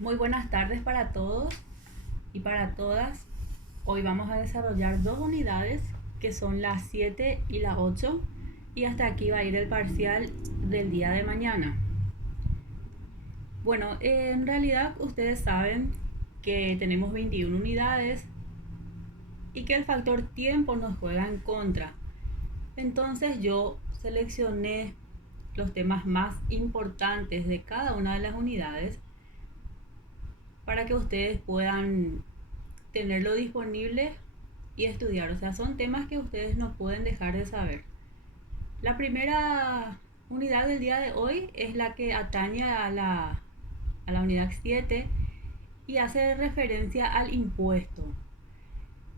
Muy buenas tardes para todos y para todas. Hoy vamos a desarrollar dos unidades que son las 7 y la 8 y hasta aquí va a ir el parcial del día de mañana. Bueno, en realidad ustedes saben que tenemos 21 unidades y que el factor tiempo nos juega en contra. Entonces yo seleccioné los temas más importantes de cada una de las unidades para que ustedes puedan tenerlo disponible y estudiar. O sea, son temas que ustedes no pueden dejar de saber. La primera unidad del día de hoy es la que atañe a la unidad 7 y hace referencia al impuesto.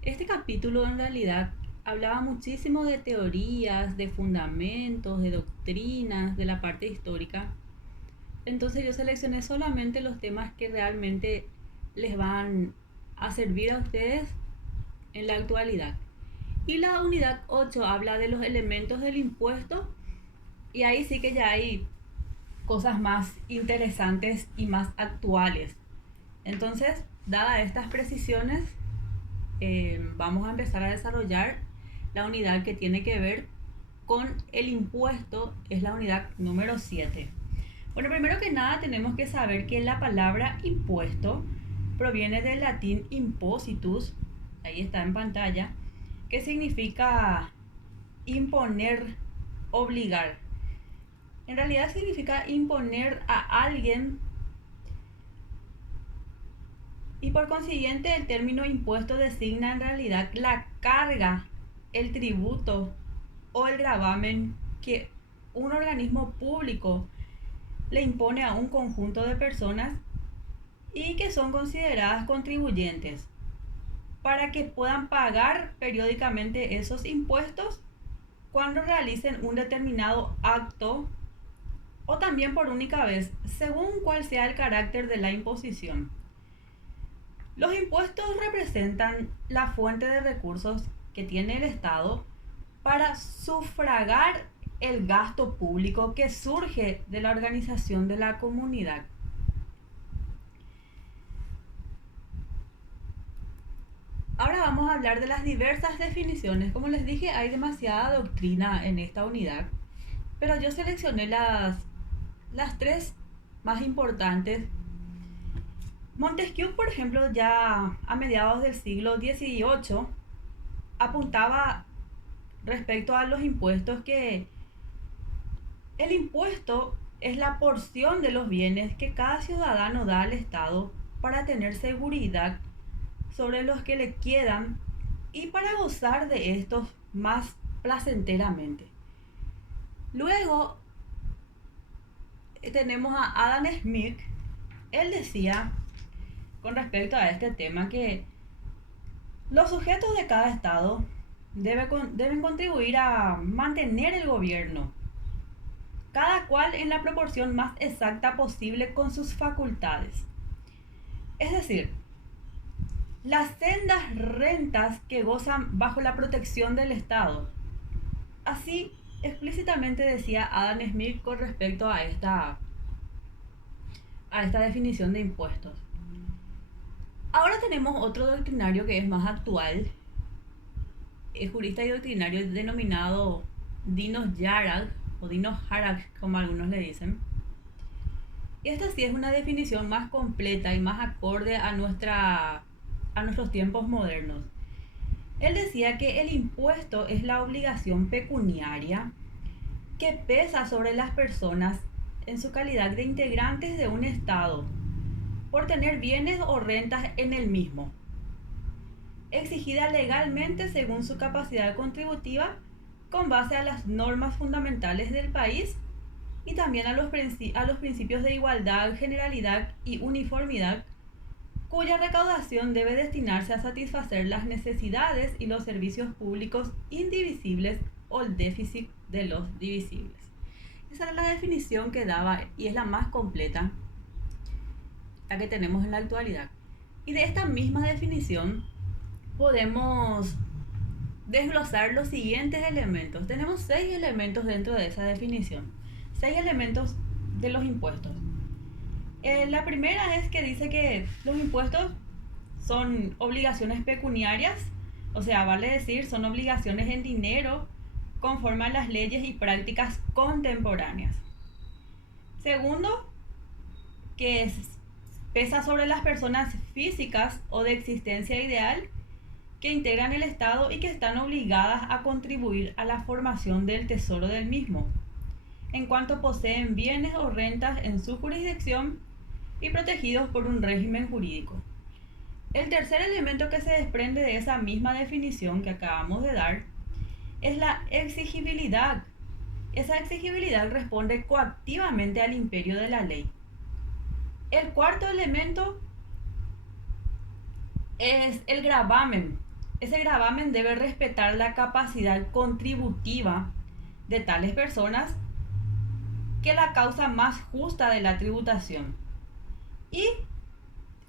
Este capítulo en realidad hablaba muchísimo de teorías, de fundamentos, de doctrinas, de la parte histórica. Entonces yo seleccioné solamente los temas que realmente les van a servir a ustedes en la actualidad. Y la unidad 8 habla de los elementos del impuesto y ahí sí que ya hay cosas más interesantes y más actuales. Entonces, dadas estas precisiones, vamos a empezar a desarrollar la unidad que tiene que ver con el impuesto, es la unidad número 7. Bueno, primero que nada tenemos que saber que la palabra impuesto proviene del latín impositus, ahí está en pantalla, que significa imponer, obligar. En realidad significa imponer a alguien y por consiguiente el término impuesto designa en realidad la carga, el tributo o el gravamen que un organismo público le impone a un conjunto de personas y que son consideradas contribuyentes para que puedan pagar periódicamente esos impuestos cuando realicen un determinado acto o también por única vez, según cuál sea el carácter de la imposición. Los impuestos representan la fuente de recursos que tiene el Estado para sufragar el gasto público que surge de la organización de la comunidad. Ahora vamos a hablar de las diversas definiciones. Como les dije, hay demasiada doctrina en esta unidad, pero yo seleccioné las tres más importantes. Montesquieu, por ejemplo, ya a mediados del siglo XVIII apuntaba respecto a los impuestos que el impuesto es la porción de los bienes que cada ciudadano da al Estado para tener seguridad sobre los que le quedan y para gozar de estos más placenteramente. Luego tenemos a Adam Smith. Él decía con respecto a este tema que los sujetos de cada estado deben contribuir a mantener el gobierno, cada cual en la proporción más exacta posible con sus facultades. Es decir, las sendas rentas que gozan bajo la protección del Estado. Así explícitamente decía Adam Smith con respecto a esta definición de impuestos. Ahora tenemos otro doctrinario que es más actual, es jurista y doctrinario denominado Dinos Yarag o Dinos Harag, como algunos le dicen. Y esta sí es una definición más completa y más acorde a nuestros tiempos modernos. Él decía que el impuesto es la obligación pecuniaria que pesa sobre las personas en su calidad de integrantes de un Estado por tener bienes o rentas en el mismo, exigida legalmente según su capacidad contributiva con base a las normas fundamentales del país y también a los principios de igualdad, generalidad y uniformidad, cuya recaudación debe destinarse a satisfacer las necesidades y los servicios públicos indivisibles o el déficit de los divisibles. Esa era la definición que daba y es la más completa, la que tenemos en la actualidad. Y de esta misma definición podemos desglosar los siguientes elementos. Tenemos 6 elementos dentro de esa definición, 6 elementos de los impuestos. La primera es que dice que los impuestos son obligaciones pecuniarias, o sea, vale decir, son obligaciones en dinero conforme a las leyes y prácticas contemporáneas. Segundo, pesa sobre las personas físicas o de existencia ideal que integran el Estado y que están obligadas a contribuir a la formación del tesoro del mismo, en cuanto poseen bienes o rentas en su jurisdicción y protegidos por un régimen jurídico. El tercer elemento que se desprende de esa misma definición que acabamos de dar es la exigibilidad. Esa exigibilidad responde coactivamente al imperio de la ley. El cuarto elemento es el gravamen. Ese gravamen debe respetar la capacidad contributiva de tales personas que la causa más justa de la tributación. Y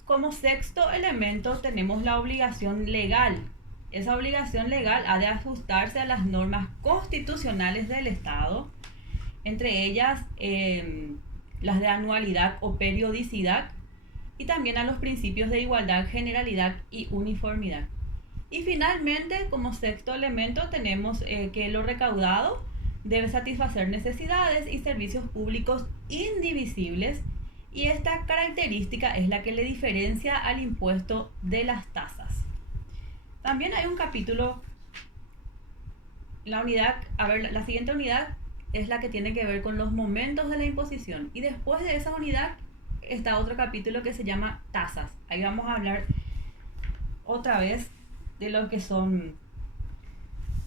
como sexto elemento tenemos la obligación legal. Esa obligación legal ha de ajustarse a las normas constitucionales del Estado, entre ellas las de anualidad o periodicidad, y también a los principios de igualdad, generalidad y uniformidad. Y finalmente, como sexto elemento, tenemos que lo recaudado debe satisfacer necesidades y servicios públicos indivisibles, y esta característica es la que le diferencia al impuesto de las tasas. También hay un capítulo, la siguiente unidad es la que tiene que ver con los momentos de la imposición, y después de esa unidad está otro capítulo que se llama tasas. Ahí vamos a hablar otra vez de lo que son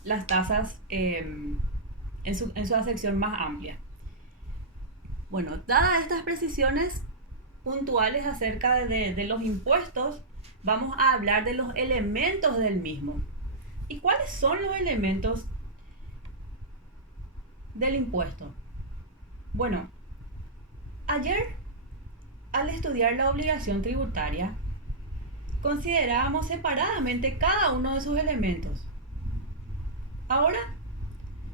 las tasas en su acepción más amplia. Bueno, dadas estas precisiones puntuales acerca de los impuestos, vamos a hablar de los elementos del mismo. ¿Y cuáles son los elementos del impuesto? Bueno, ayer, al estudiar la obligación tributaria, considerábamos separadamente cada uno de sus elementos. Ahora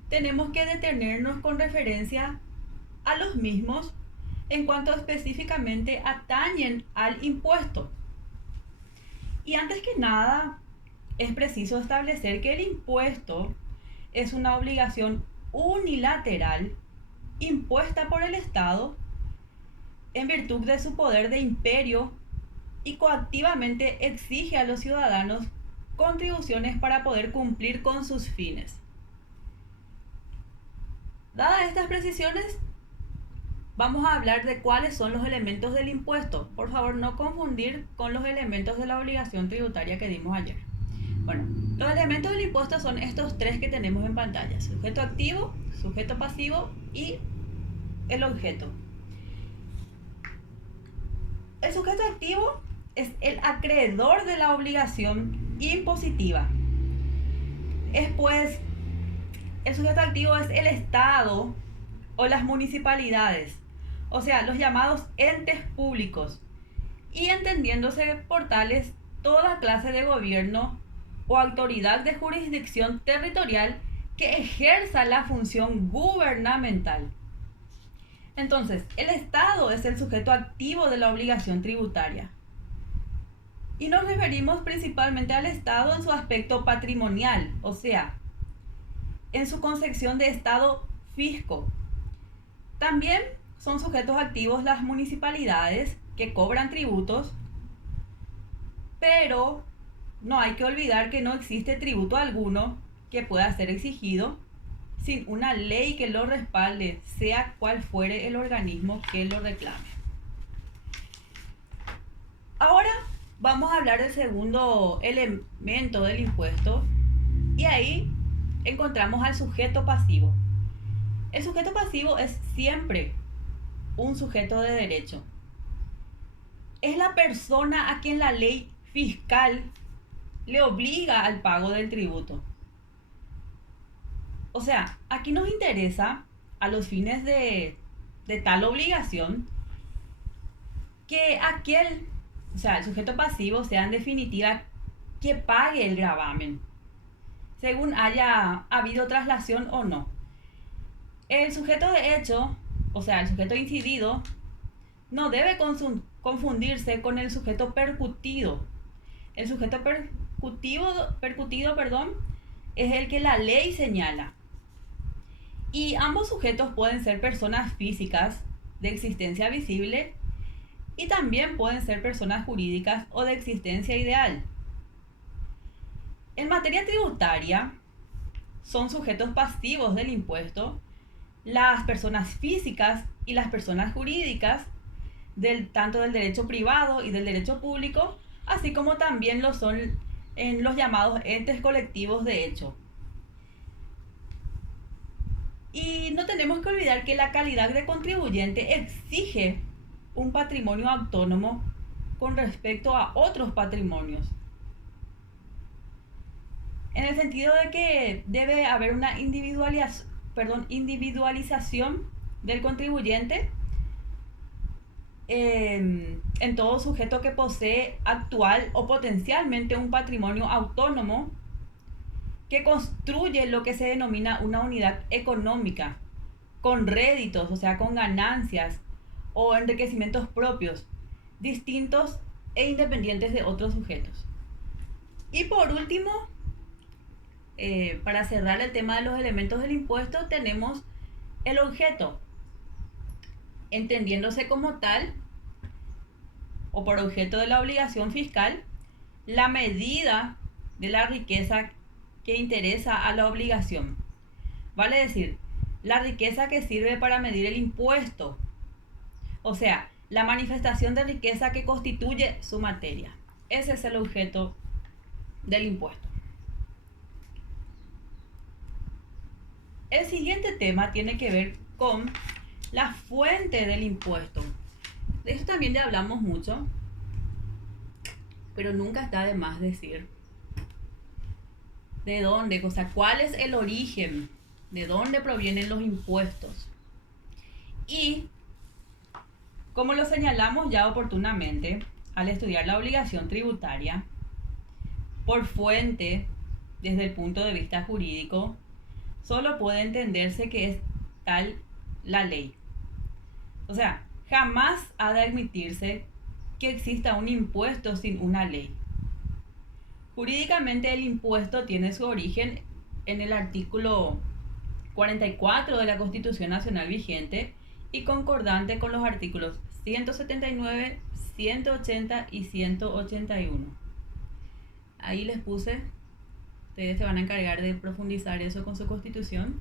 tenemos que detenernos con referencia a los mismos en cuanto específicamente atañen al impuesto. Y antes que nada, es preciso establecer que el impuesto es una obligación unilateral impuesta por el Estado en virtud de su poder de imperio y coactivamente exige a los ciudadanos contribuciones para poder cumplir con sus fines. Dadas estas precisiones, vamos a hablar de cuáles son los elementos del impuesto. Por favor, no confundir con los elementos de la obligación tributaria que dimos ayer. Bueno, los elementos del impuesto son estos tres que tenemos en pantalla: sujeto activo, sujeto pasivo y el objeto. El sujeto activo es el acreedor de la obligación impositiva. El sujeto activo es el Estado o las municipalidades, o sea, los llamados entes públicos, y entendiéndose por tales toda clase de gobierno o autoridad de jurisdicción territorial que ejerza la función gubernamental. Entonces, el Estado es el sujeto activo de la obligación tributaria. Y nos referimos principalmente al Estado en su aspecto patrimonial, o sea, en su concepción de Estado fisco. También son sujetos activos las municipalidades que cobran tributos, pero no hay que olvidar que no existe tributo alguno que pueda ser exigido sin una ley que lo respalde, sea cual fuere el organismo que lo reclame. Ahora vamos a hablar del segundo elemento del impuesto, y ahí encontramos al sujeto pasivo. El sujeto pasivo es siempre un sujeto de derecho. Es la persona a quien la ley fiscal le obliga al pago del tributo. O sea, aquí nos interesa, a los fines de tal obligación, que el sujeto pasivo sea en definitiva que pague el gravamen, según haya habido traslación o no. El sujeto de hecho, o sea, el sujeto incidido, no debe confundirse con el sujeto percutido. El sujeto percutido, perdón, es el que la ley señala. Y ambos sujetos pueden ser personas físicas de existencia visible y también pueden ser personas jurídicas o de existencia ideal. En materia tributaria, son sujetos pasivos del impuesto las personas físicas y las personas jurídicas, tanto del derecho privado y del derecho público, así como también lo son en los llamados entes colectivos de hecho. Y no tenemos que olvidar que la calidad de contribuyente exige un patrimonio autónomo con respecto a otros patrimonios. En el sentido de que debe haber una individualización del contribuyente en todo sujeto que posee actual o potencialmente un patrimonio autónomo que construye lo que se denomina una unidad económica, con réditos, o sea, con ganancias o enriquecimientos propios, distintos e independientes de otros sujetos. Y por último, para cerrar el tema de los elementos del impuesto, tenemos el objeto, entendiéndose como tal, o por objeto de la obligación fiscal, la medida de la riqueza que interesa a la obligación. Vale decir, la riqueza que sirve para medir el impuesto, o sea, la manifestación de riqueza que constituye su materia. Ese es el objeto del impuesto. El siguiente tema tiene que ver con la fuente del impuesto. De eso también ya hablamos mucho, pero nunca está de más decir de dónde, o sea, cuál es el origen, de dónde provienen los impuestos. Y como lo señalamos ya oportunamente al estudiar la obligación tributaria, por fuente, desde el punto de vista jurídico, solo puede entenderse que es tal la ley. O sea, jamás ha de admitirse que exista un impuesto sin una ley. Jurídicamente el impuesto tiene su origen en el artículo 44 de la Constitución Nacional vigente y concordante con los artículos 179, 180 y 181. Ahí les puse, ustedes se van a encargar de profundizar eso con su Constitución.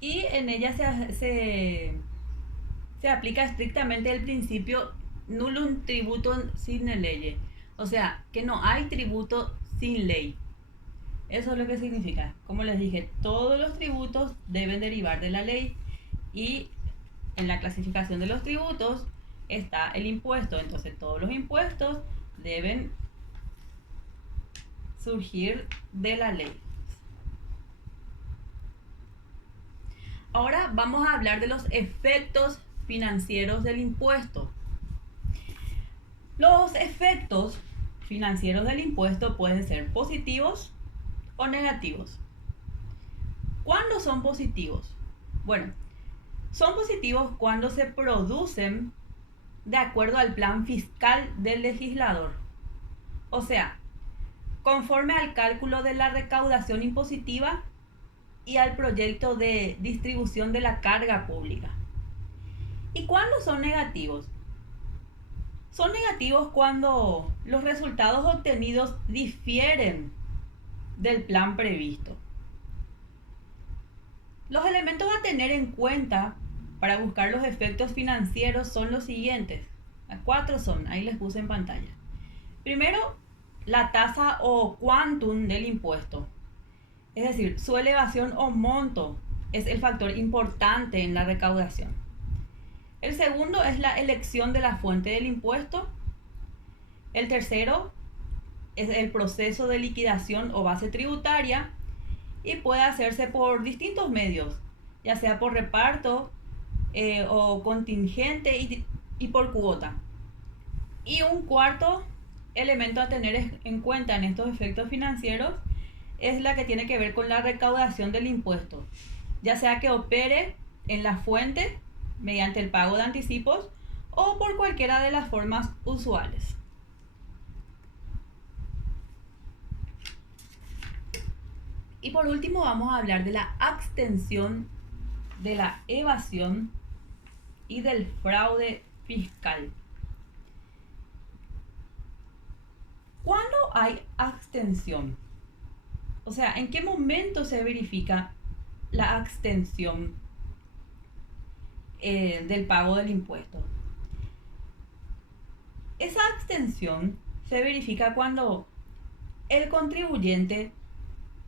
Y en ella se aplica estrictamente el principio nullum tributum sine lege. O sea, que no hay tributo sin ley. Eso es lo que significa. Como les dije, todos los tributos deben derivar de la ley. Y en la clasificación de los tributos está el impuesto. Entonces todos los impuestos deben surgir de la ley. Ahora vamos a hablar de los efectos financieros del impuesto. Los efectos financieros del impuesto pueden ser positivos o negativos. ¿Cuándo son positivos? Bueno, son positivos cuando se producen de acuerdo al plan fiscal del legislador. O sea, conforme al cálculo de la recaudación impositiva y al proyecto de distribución de la carga pública. ¿Y cuándo son negativos? Son negativos cuando los resultados obtenidos difieren del plan previsto. Los elementos a tener en cuenta para buscar los efectos financieros son los siguientes. 4 son, ahí les puse en pantalla. Primero, la tasa o quantum del impuesto. Es decir, su elevación o monto es el factor importante en la recaudación. El segundo es la elección de la fuente del impuesto. El tercero es el proceso de liquidación o base tributaria y puede hacerse por distintos medios, ya sea por reparto o contingente y por cuota. Y un cuarto elemento a tener en cuenta en estos efectos financieros es la que tiene que ver con la recaudación del impuesto, ya sea que opere en la fuente mediante el pago de anticipos o por cualquiera de las formas usuales. Y por último vamos a hablar de la abstención, de la evasión y del fraude fiscal. ¿Cuándo hay abstención? O sea, ¿en qué momento se verifica la abstención del pago del impuesto? Esa abstención se verifica cuando el contribuyente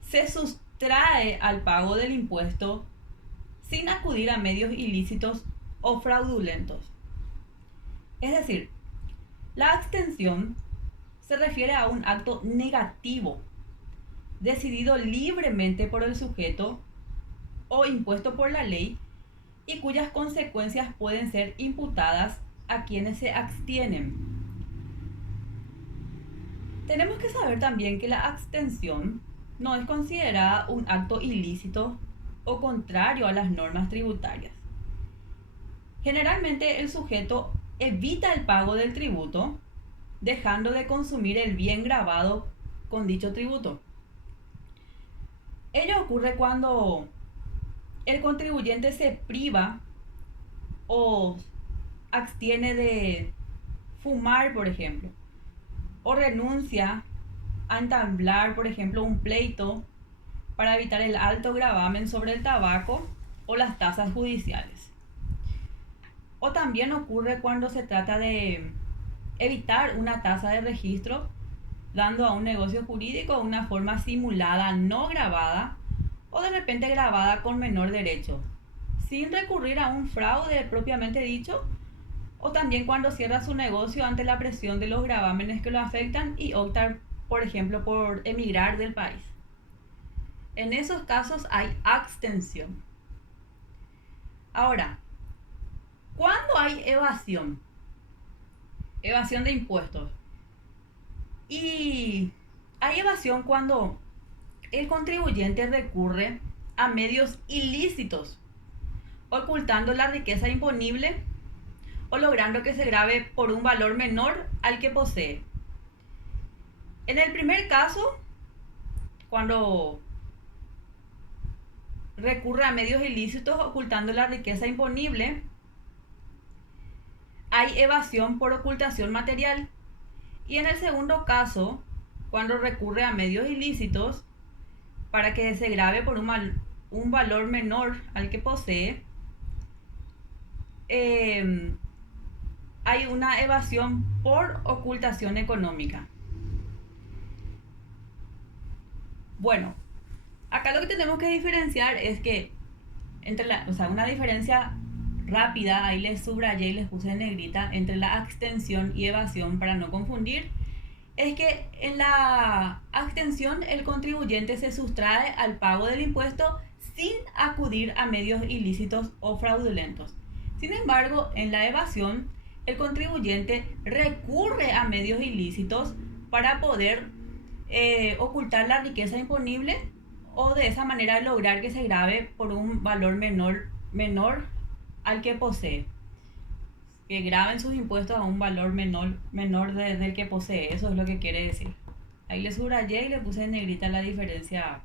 se sustrae al pago del impuesto sin acudir a medios ilícitos o fraudulentos. Es decir, la abstención se refiere a un acto negativo decidido libremente por el sujeto o impuesto por la ley y cuyas consecuencias pueden ser imputadas a quienes se abstienen. Tenemos que saber también que la abstención no es considerada un acto ilícito o contrario a las normas tributarias. Generalmente el sujeto evita el pago del tributo, dejando de consumir el bien gravado con dicho tributo. Ello ocurre cuando el contribuyente se priva o abstiene de fumar, por ejemplo, o renuncia a entablar, por ejemplo, un pleito para evitar el alto gravamen sobre el tabaco o las tasas judiciales. O también ocurre cuando se trata de evitar una tasa de registro, dando a un negocio jurídico una forma simulada, no grabada, o de repente grabada con menor derecho, sin recurrir a un fraude propiamente dicho, o también cuando cierra su negocio ante la presión de los gravámenes que lo afectan y opta, por ejemplo, por emigrar del país. En esos casos hay abstención. Ahora, ¿cuándo hay evasión? Evasión de impuestos. Y hay evasión cuando el contribuyente recurre a medios ilícitos, ocultando la riqueza imponible o logrando que se grave por un valor menor al que posee. En el primer caso, cuando recurre a medios ilícitos ocultando la riqueza imponible, hay evasión por ocultación material. Y en el segundo caso, cuando recurre a medios ilícitos para que se grave por un valor menor al que posee, hay una evasión por ocultación económica. Bueno, acá lo que tenemos que diferenciar es que una diferencia rápida, ahí les subrayé y les puse en negrita, entre la abstención y evasión para no confundir, es que en la abstención el contribuyente se sustrae al pago del impuesto sin acudir a medios ilícitos o fraudulentos. Sin embargo, en la evasión, el contribuyente recurre a medios ilícitos para poder ocultar la riqueza imponible o de esa manera lograr que se grave por un valor menor al que posee. Que graben sus impuestos a un valor menor del que posee. Eso es lo que quiere decir. Ahí le subrayé y le puse en negrita la diferencia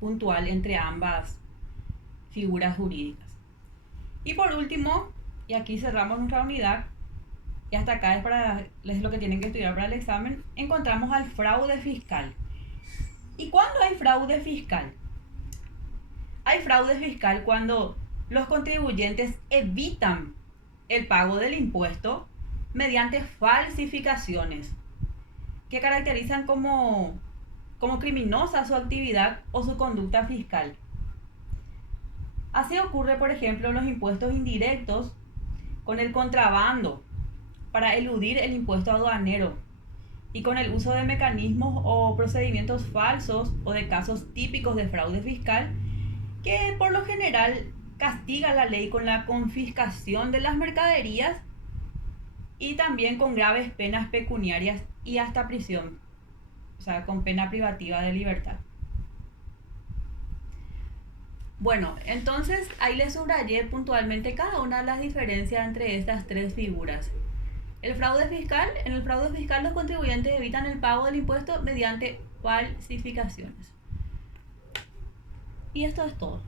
puntual entre ambas figuras jurídicas. Y por último, y aquí cerramos nuestra unidad, y hasta acá es lo que tienen que estudiar para el examen, encontramos al fraude fiscal. ¿Y cuándo hay fraude fiscal? Hay fraude fiscal cuando los contribuyentes evitan el pago del impuesto mediante falsificaciones que caracterizan como criminosa su actividad o su conducta fiscal. Así ocurre, por ejemplo, en los impuestos indirectos con el contrabando para eludir el impuesto aduanero y con el uso de mecanismos o procedimientos falsos o de casos típicos de fraude fiscal que por lo general castiga la ley con la confiscación de las mercaderías y también con graves penas pecuniarias y hasta prisión, o sea, con pena privativa de libertad. Bueno, entonces ahí les subrayé puntualmente cada una de las diferencias entre estas tres figuras. El fraude fiscal, en el fraude fiscal los contribuyentes evitan el pago del impuesto mediante falsificaciones. Y esto es todo.